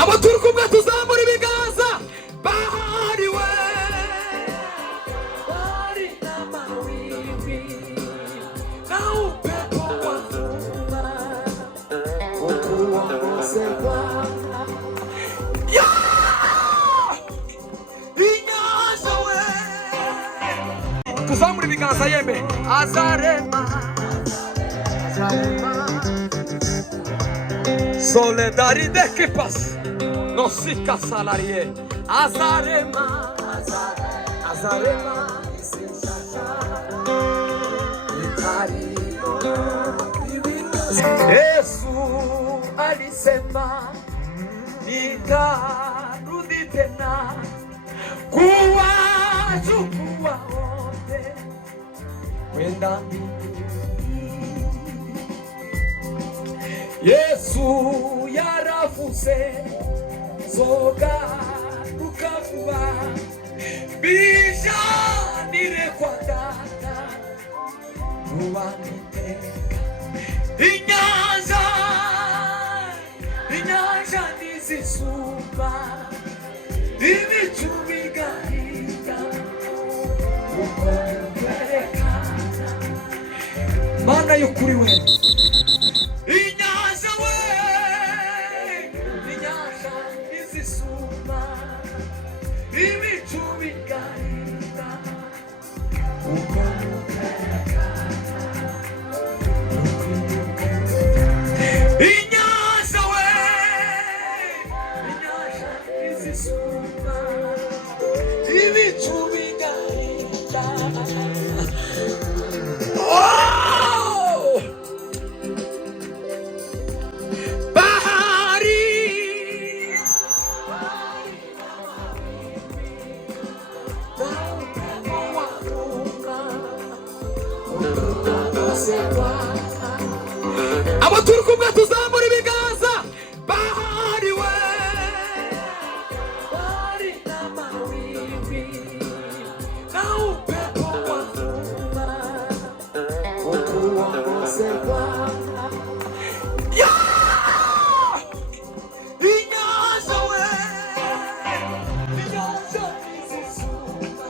abo turi kumwe tuzamura ibiganza. Bahariwe bari n'amawimbi na upepo wa vuma ukuongoze Bwana. Inyanja we tuzamura ibiganza yembe. Azarema solidarité qui passe no sika salarié. Azarema Azarema Yesu alisema nitarudi tena kuwachukua wote kwenda mbinguni. Yesu yaravuze zoga ukavuba bijanire kwa data ubaniteka. Inyanja nizisumba ibicu bigahinda uko kwerekana Mana y'ukuri we. Inyanja we inyanja nizisumba ibicu bigahinda uko inyanja we inyanja nizisumba ibicu bigahinda. Abo turi kumwe tuzamura ibiganza. Bahariwe bari n'amawimbi na upepo wa vuma ukuongoze Bwana. Inyanja we inyanja nizisumba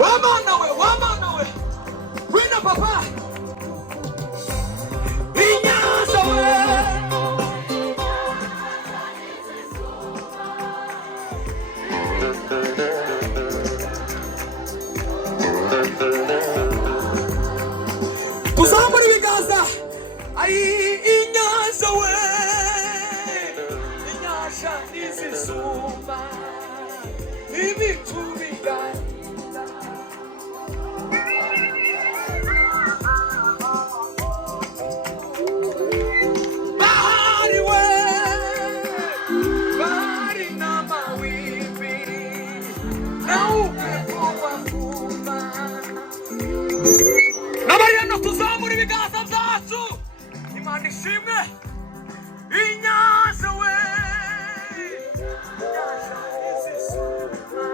wamana we wina papa. Inyanja we tuzamura ibiganza. Inyanja we inyanja nizisumba ibicu bigahinda. Bahariwe bari n'amawimbi na upepo wa vuma. N'abariyano tuzamura ibiganza byacu. Imana ishimwe. Inyanja we inyanja nizisumba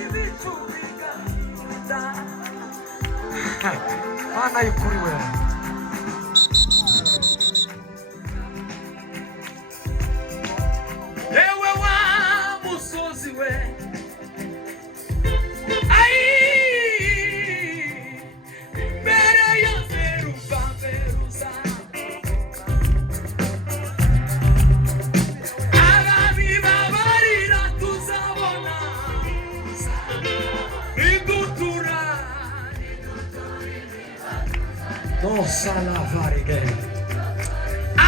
ibicu bigahinda. Mana y'ukuri we. Yewe wa musozi we mbere ya Zerubabeluza ababibabarira tuzabona idutura no salavarige.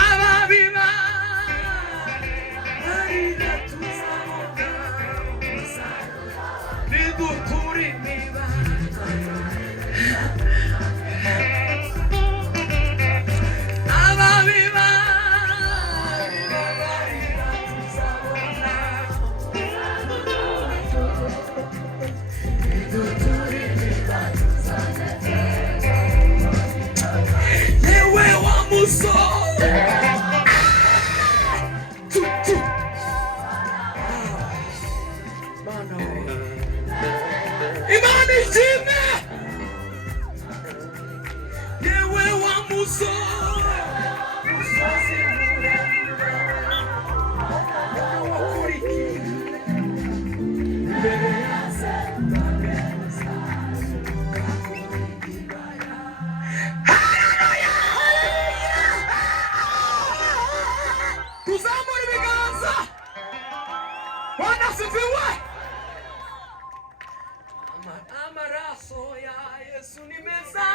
Ababibabarira tuzabona idutura imiba. Yewe wa muso Imana ishimwe. asifiwe. Amaraso ya Yesu ni meza.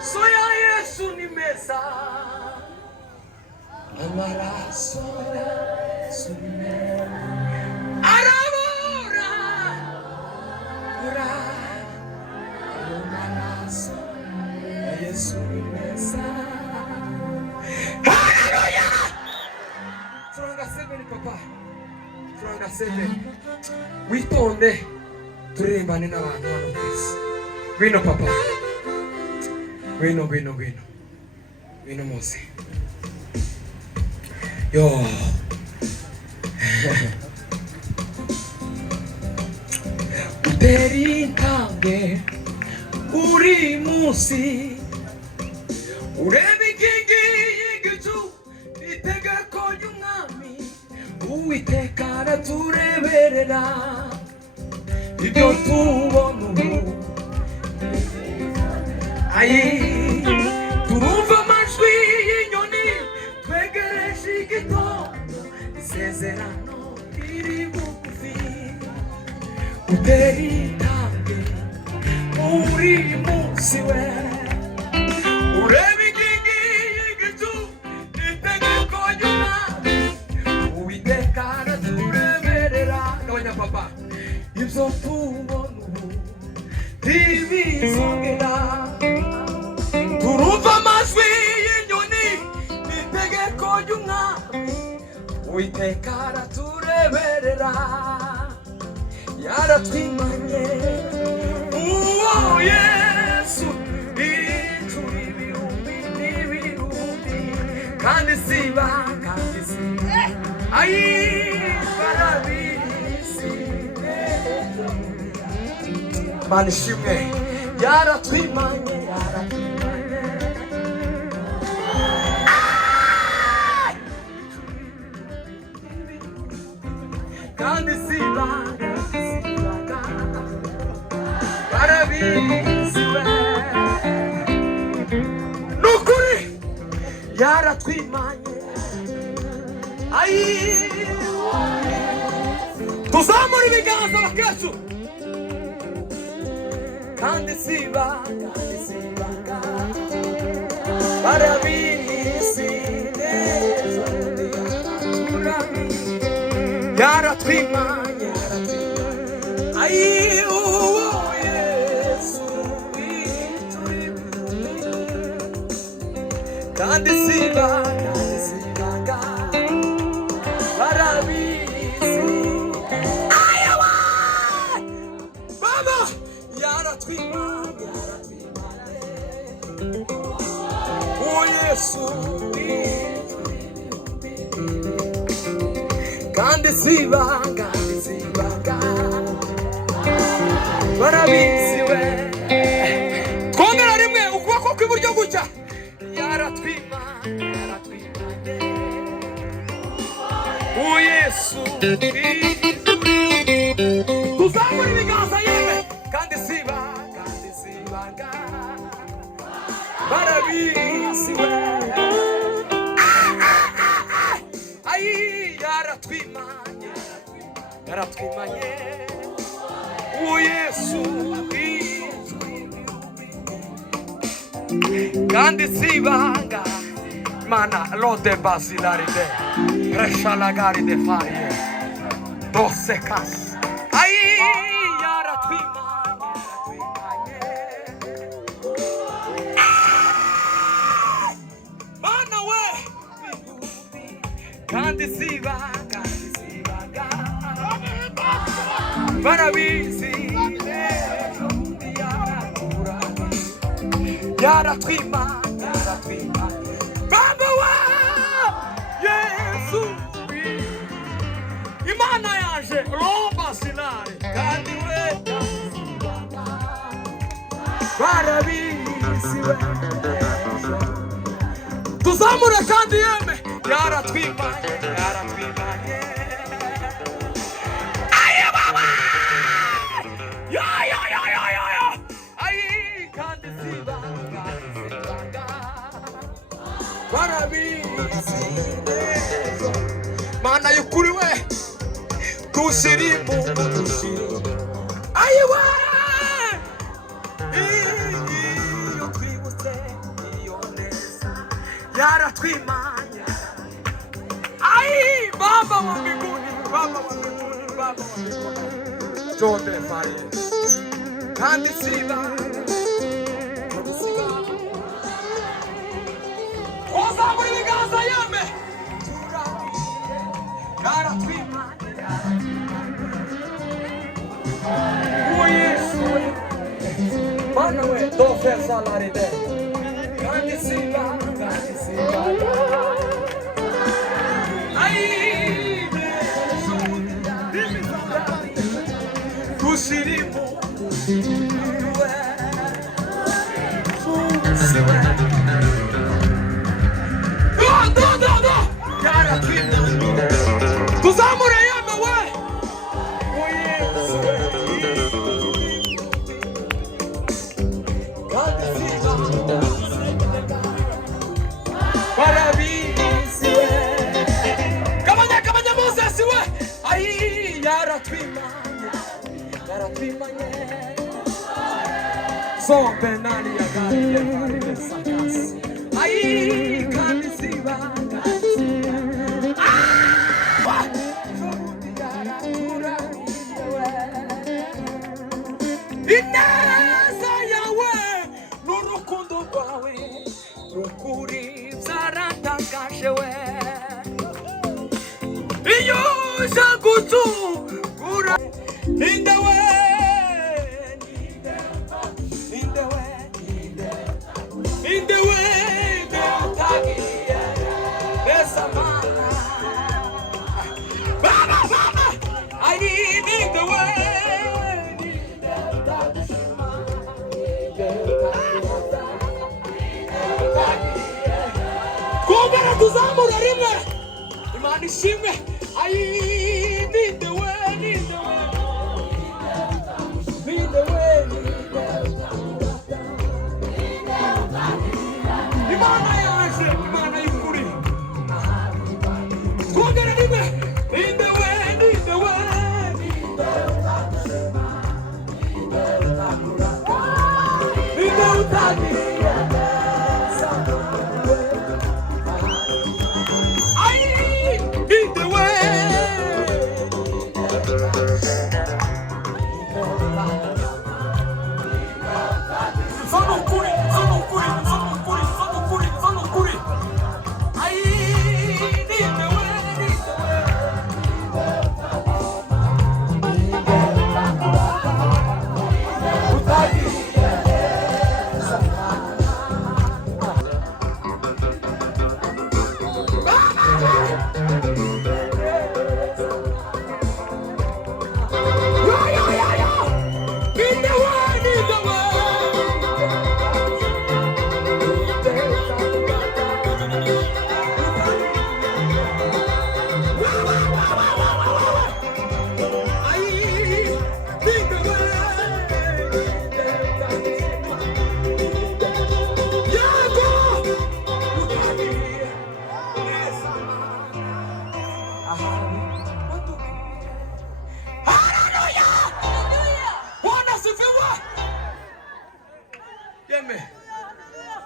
So ya Yesu ni meza. Amaraso ya Yesu ni meza. Arabura. Amaraso ya Yesu ni meza. Hallelujah. Franga 7 papa. Franga 7. Witonde turembane n'abantu hano kwisi. Bino papa. Bino muzi. Yo. Uteri ntange uri musi. Urebe inkingi y'igicu itegeko ry'umwami. Uwiteka aratureberera ibyo tubona ubu. Turumva amajwi y'inyoni twegereje igitondo. Isezerano riri bugufi. Uteri intambwe uri munsi we. Urebe inkingi y'igicu itegeko ry'umwami. Uwiteka aratureberera. Gabanya papa. Ibyo tubona ubu ntibizongera. Turumva amajwi y'inyoni n'itegeko ry'umwami. Uwiteka aratureberera. Yaratwimanye uwo Yesu. Turi ibihumbi n'ibihumbi kandi siba barabizi. Mana ishimwe. Yaratwimanye kandi siba barabizi. Nukuri yaratwimanye. Tuzamura ibiganza bakecuru. Kandi siba barabizi neza. Yaratwimanye. Uwo Yesu. Kandi siba barabizi. Baba yaratwimanye. Uwo Yesu. Kandi siba barabizi we. Twongera rimwe ukuboko kw'iburyo gutya. Yaratwimanye. Uwo Yesu. Tuzamura ibiganza yewe. Kandi siba barabizi we. Yaratwimanye. Uwo Yesu. Kandi sibanga. Mana lode basilaride. Preshalagari de faye. Dosekas. Yaratwimanye. Mana we. Kandi sibanga. Barabizi. Yaratwimanye. Baba wa Yesu. Imana yaje romba sinari. Kandi we barabizi we. Tuzamure kandi yeme. Yaratwimanye. Mana y'ukuri we tusirimu ayiwe iyo twibutse iyo neza yaratwimanye. Ai Baba wa mbinguni, Baba wa mbinguni, Baba wa mbinguni, zote faye kandi siba oza muri biganza yame turabiye yaratwimanye uwo Yesu Bana we dofe salaride kandi siba tusirimu tuzamure yame we kabanya Moses we ai yaratwimanye sombe nani ya gari ya sakasi ai kandi siba ineza yawe n'urukundo rwawe rukuri byaratangaje we iyo uja gutungura ninde we utagiye besa mana baba I need the way kumbera tuzamura rimwe Imana ishimwe I need the way, need the way, need the way, Imana yaje, Imana y'ukuri kumbera rimwe need the way, need the way, need the way.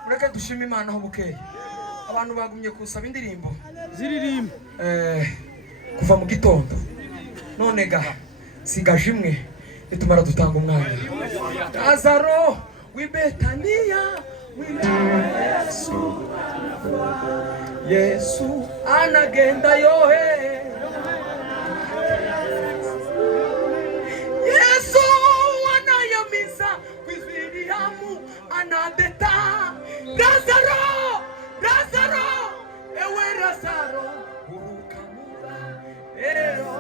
Mureke dushime Imana ho bukeye. Abantu bagumye kusaba indirimbo ziririmba kuva mu gitondo. None ga sigaje imwe itumara dutanga umwanya. Lazaro w'Ibetaniya Yesu anagenda yohe Yesu anayamiza kw'Miriyamu anadeta Lazaro ewe Lazaro urukamura ero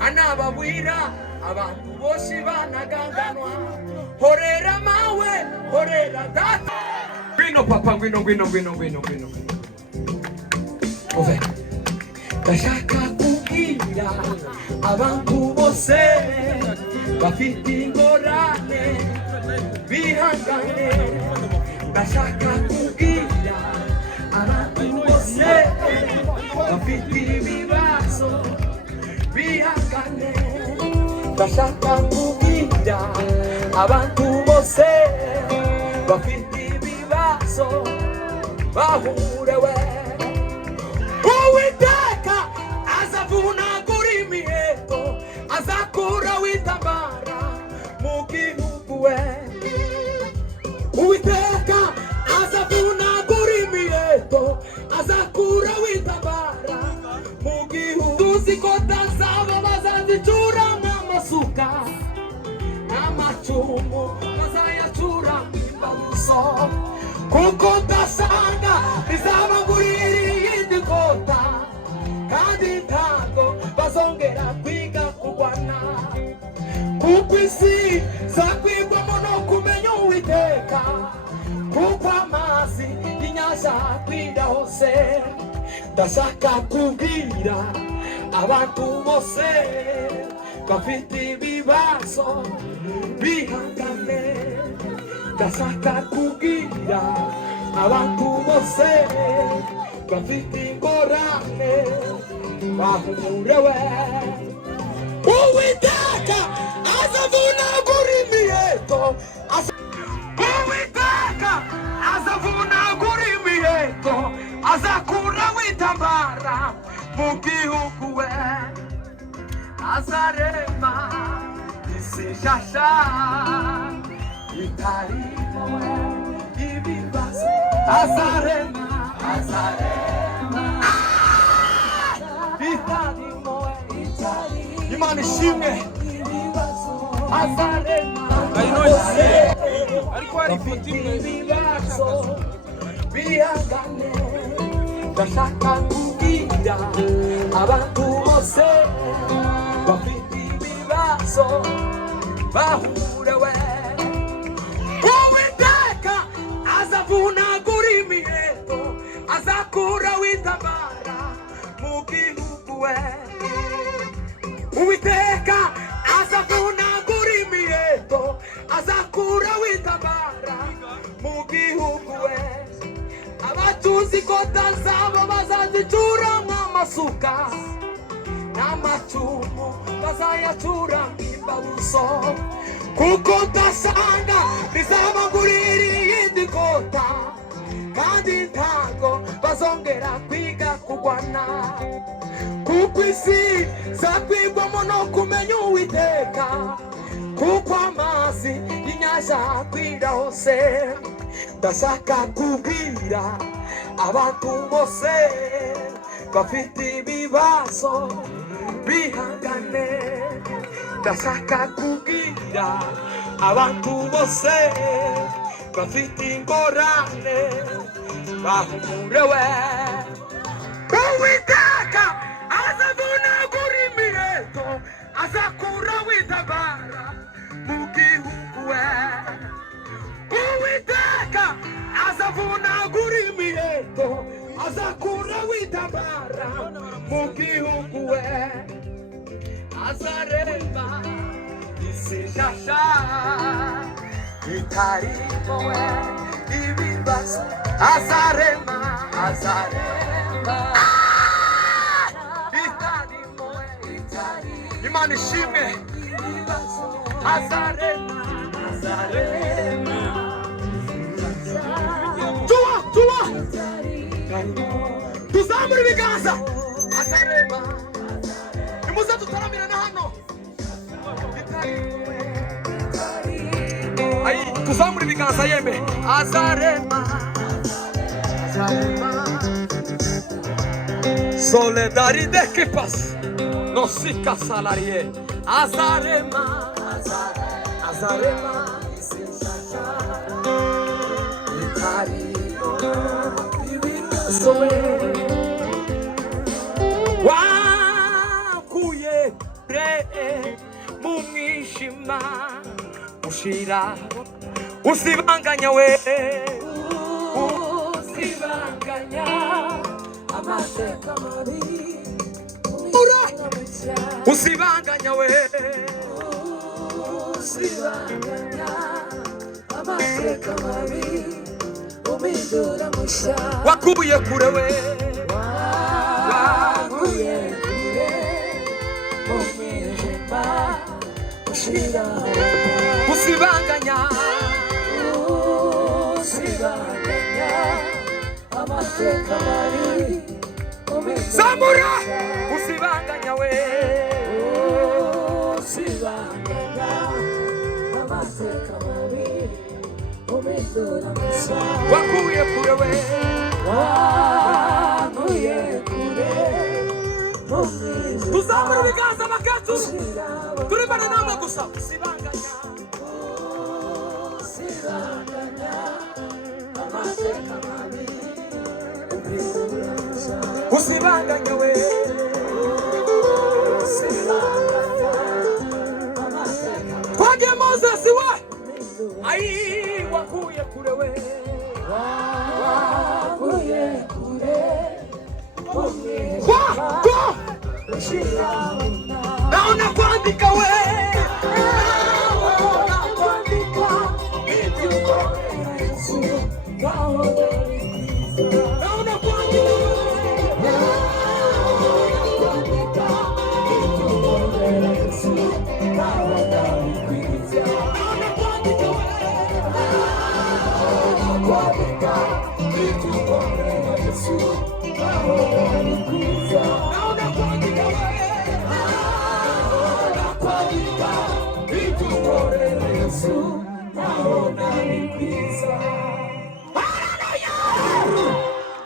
anababwira abantu bose banaganganwa horera mawe horera data ngwino papa ngwino ove ndashaka kubwira abantu bose bafite ingorane bihangane ndashaka kubwira abantu bose bafite ibibazo ndashaka kubwira abantu bose bafite ibibazo bahurewe. Uwiteka azavunagura imiheto, azakuraho intambara mu gihugu we. Uwiteka azavunagura imiheto, azakuraho intambara mu gihugu. Tuzi ko tazaba bazazicura nk'amasuka n'amacumu, bazayacura nk'imbabuzo, kuko ndasanga izabagurira iyindi kota, kandi ntabwo bazongera kwiga kurwana, kuko isi zakwigwamo no kumenya Uwiteka, kuko amazi y'inyanja akwira hose. Ndashaka kubwira abantu bose bafite ibibazo bihangane. Ndashaka kubwira abantu bose bafite ingorane bahurewe. Uwiteka azavunagura imiheto, Uwiteka azavunagura imiheto, azakuraho intambara mu gihugu we. Azarema isi nshasha itarimo ibibazo. Azarema itarimo. Imana ishimwe. Azarema ariko hari ibibazo bihangane. Ndashaka kubwira abantu bose bafite ibibazo bahurewe. Uwiteka azavunagura imiheto, azakuraho intambara mu gihugu we. Uwiteka azavunagura imiheto, azakuraho intambara mu gihugu we. Abatuzi ko tazaba bazazicura nk'amasuka n'amacumu, bazayacura nk'imbabuzo, kuko ndasanga izabagurira iyindi kota, kandi ntabwo bazongera kwiga kurwana, kuko isi zakwigwamo no kumenya Uwiteka, kuko amazi y'inyanja akwira hose. Ndashaka kubwira abantu bose bafite ibibazo bihangane. Ndashaka kubwira abantu bose bafite ingorane bahurewe. Uwiteka azavunagura imiheto, azakuraho intambara mu gihugu we. Uwiteka azavunagura imiheto, azakuraho intambara mu gihugu we. Azarema isi nshasha itarimo ibibazo. Azarema itarimo. Imana ishimwe. Azarema tuwa tuzamura ibiganza. Azarema. Nimuze tutaramirana hano. Ayi, tuzamura ibiganza yembe. Azarema. Solidarité qui passe, no sika salarié. Azarema. Wakuye re mumishima ushira usibanganya we, usibanganya amateka mabi, usibanganya we, usibanganya amateka mabi, umidura musha. Wakuye kure we, wakuye kure umwijima usibanganya amateka mabi zamura usibanganya we usibanganya amateka mabi umidura masa wakuye kure we wakuye kure tuzamura ibiganza bakatu turibana namwe gusa usibanganya amateka mabi usibanganya we kwage Moses we ai wakuye kure we wakuye kure naona kuandika we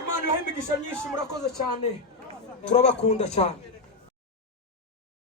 Imana ibahembe igisha nyinshi murakoze cyane turabakunda cyane.